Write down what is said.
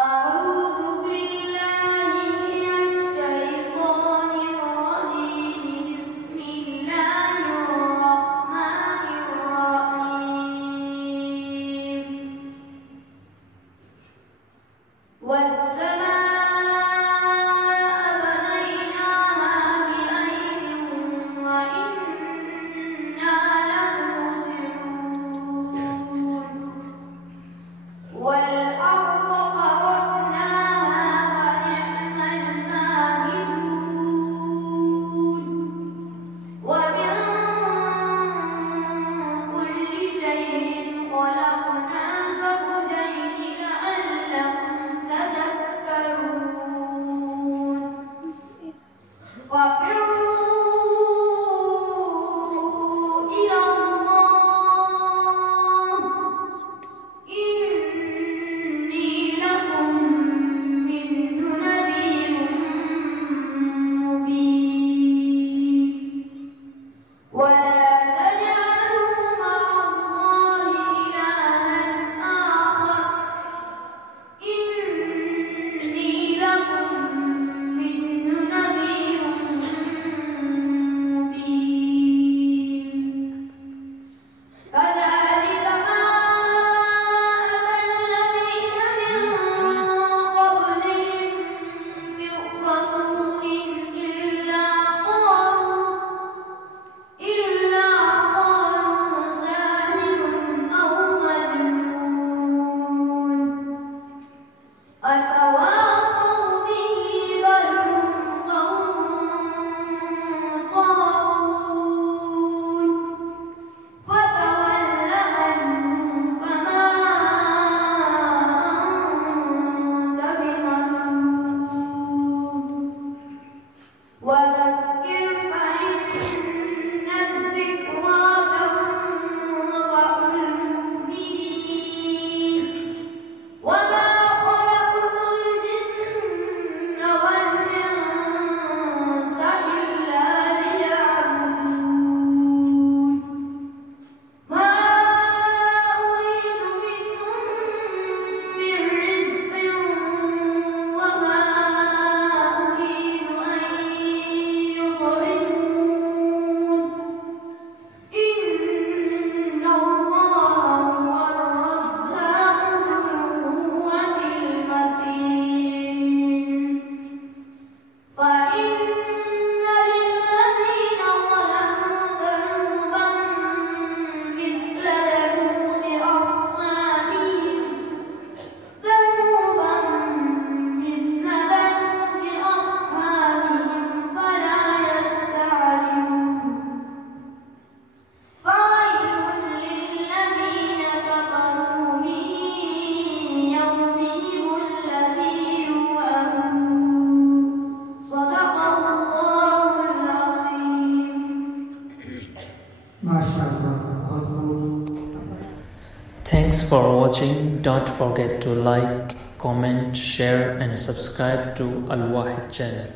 أعوذ بالله من الشيطان الرجيم. بسم الله الرحمن الرحيم. والسماء بنيناها بأيد وإنا لموسعون. والأرض فرشناها فنعم الماهدون. ومن كل شيء خلقنا زوجين لعلكم تذكرون. وفروا إلى الله إني لكم منه نذير مبين. ولا تجعلوا مع الله إلها آخر إني لكم منه نذير مبين. كذلك ما أتى الذين من قبلهم من رسول إلا قالوا ساحر أو مجنون. أتواصوا به بل هم قوم طاغون. فتول عنهم فما أنت بملوم. وذكر فإن الذكرى تنفع المؤمنين. وما خلقت الجن والإنس إلا ليعبدون. ما أريد منهم من رزق وما أريد أن يطعمون. إن الله هو الرزاق ذو القوة المتين. فإن للذين ظلموا ذنوبا مثل ذنوب أصحابهم فلا يستعجلون. فويل للذين كفروا من يومهم الذي يوعدون. صدق الله العظيم. MashaAllah. Thanks for watching. Don't forget to like, comment, share and subscribe to Al Wahid channel.